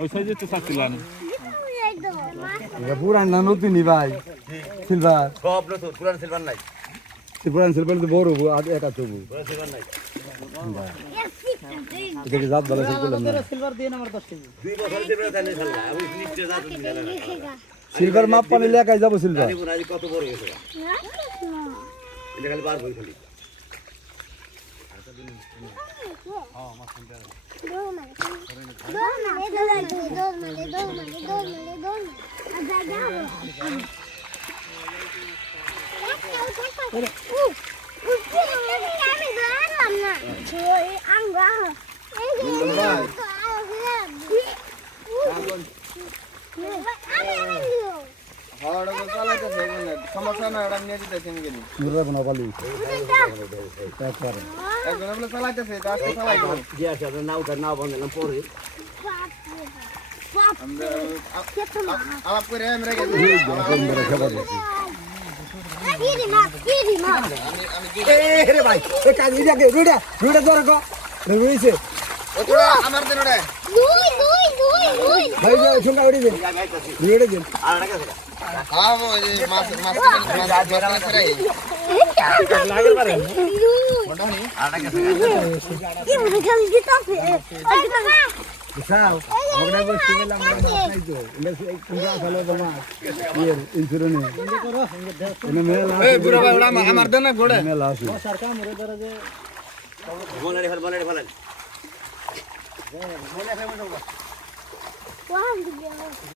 ওই সাইজে তো চাচ্ছিলাম পুরান না নতুনই ভাই সিলভার সব নতুন পুরান সিলভার নাই পুরান সিলভার তো বড় একা তবু পুরান সিলভার নাই এটা কি জাত ভালো সিলভার দিয়ে আমার 10 কেজি 2 বছর সিলভার জানি খাল্লা আমি নিচে জাত দিলা সিলভার মাপ পানি লেখাই যাবো সিলভার জানি পুরাই কত বড় গেছে এটা খালি বার বই খালি সমস্যা না ওরা নিয়ে দিতেছেন গেলি মুরা কোনা পালি একজন বলে চালাইতেছে আজকে চালাই দেবো জি আছে নাওটা নাও বানালাম পরে আমরা আলাপ করে আমরা গেছি রে ভাই এ কাজ ইদাকে রুডা রুডা ধরে গো রইছে ওটা আমার দেন ওটা ভাই যা শুনকা ওড়ি দে রুডা দে আর টাকা আছে হ্যাঁ ওই মাছ মাছ করে লাগের পারে আর টাকা আছে বিশাল ওগড়া বস গেলাম মাছ নাই তো কুমড়া ফেলো তোমার এর ইনসুরেন্স এনে মেলা এই বুড়া ভাই ওটা আমার দেন না গোড়ে মেলা আছে সরকার মরে ধরে যে বলে ফেলেন Wow.